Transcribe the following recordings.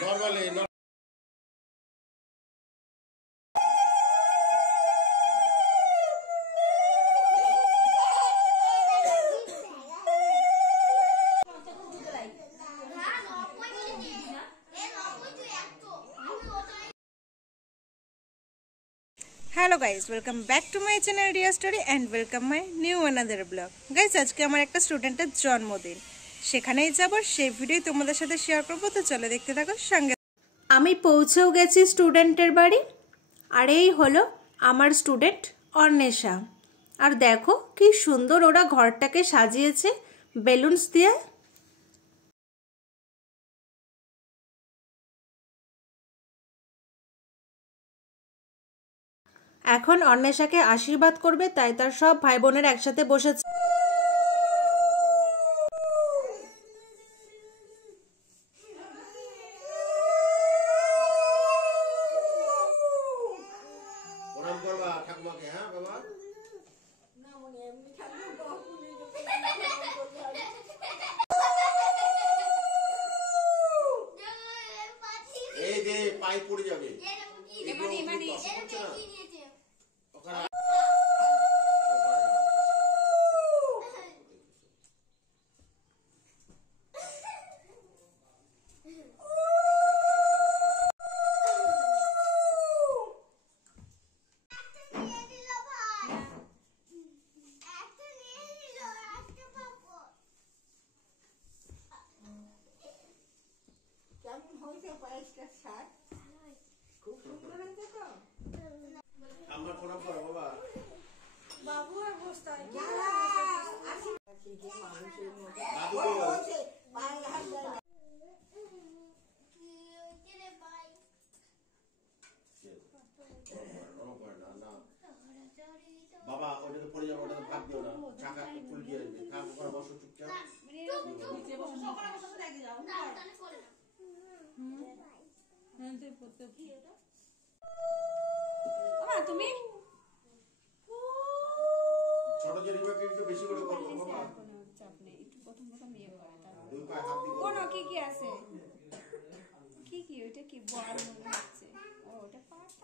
Normally. Hello guys welcome back to my channel dear story and welcome my new another blog guys आज के हमारे एक स्टूडेंटर जन्मदिन सेखानेই যাব সেই ভিডিও তোমাদের সাথে শেয়ার করব তো চলো দেখতে থাকো সঙ্গে আমি পৌঁছেও গেছি স্টুডেন্টের বাড়ি আর এই হলো আমার স্টুডেন্ট অর্ণেশা আর দেখো কি সুন্দর ওরা ঘরটাকে সাজিয়েছে বেলুনস দিয়ে এখন অর্ণেশাকে আশীর্বাদ করবে তাই তার সব ভাই বোনের একসাথে বসেছে প্রণাম করবা ঠাকুমাকে হ্যাঁ বাবা না মনে এমনি ঠাকুমা এই যে পাই পড়ে যাবে মানে আমরা প্রণাম করো বাবা বাবু আর বসতায় বাবু বলছে পায়ে হাত দাও বাবা ওটাতে পড়ে যাবে ওটাতে ভাত দিও না টাকা ফুল দিয়ে রাখবে থাক ওখানে বসো চুপচাপ নিচে বসো সকালে বসে দেখে যাও তাহলে করে না হ্যাঁ তুই পড়তে কি এটা বাবা তুমি ছোট জরিবাকে একটু বেশি করে করো বাবা চাপ নেই একটু প্রথম ইয়ে করে তারপর দুই পায়ে হাত দিয়ে কোন কি আছে কি ওটা কি বড় মনে হচ্ছে ও ওটা পাটা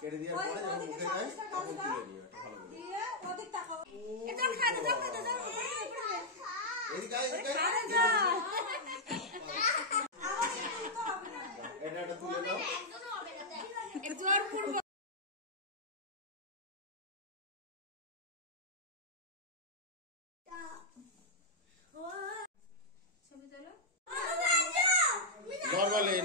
কেটে দেওয়ার পরে যখন মুখে যায় তখন তুলে নিও এটা ভালো করে দিয়ে ওদিক তাকাও এটা খাবে যাও এদিকে যা এটা তুলে দাও একদম হবে না একটু আর করব ছবি তোলো নরমালি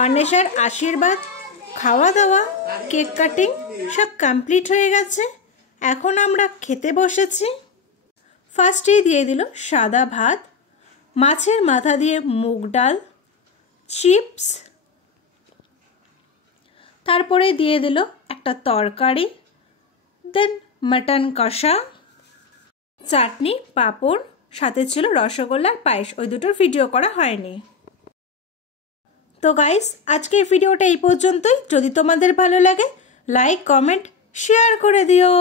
অর্ণেশার আশীর্বাদ খাওয়া দাওয়া কেক কাটিং সব কমপ্লিট হয়ে গেছে এখন আমরা খেতে বসেছি ফার্স্টেই দিয়ে দিল সাদা ভাত, মাছের মাথা দিয়ে মুগ ডাল, চিপস, তারপরে দিয়ে দিল একটা তরকারি, দেন মাটন কষা, চাটনি, পাঁপড়, সাথে ছিল রসগোল্লার পায়েস। ওই দুটোর ভিডিও করা হয়নি। তো গাইস, আজকের ভিডিওটা এই পর্যন্তই। যদি তোমাদের ভালো লাগে লাইক, কমেন্ট, শেয়ার করে দিও।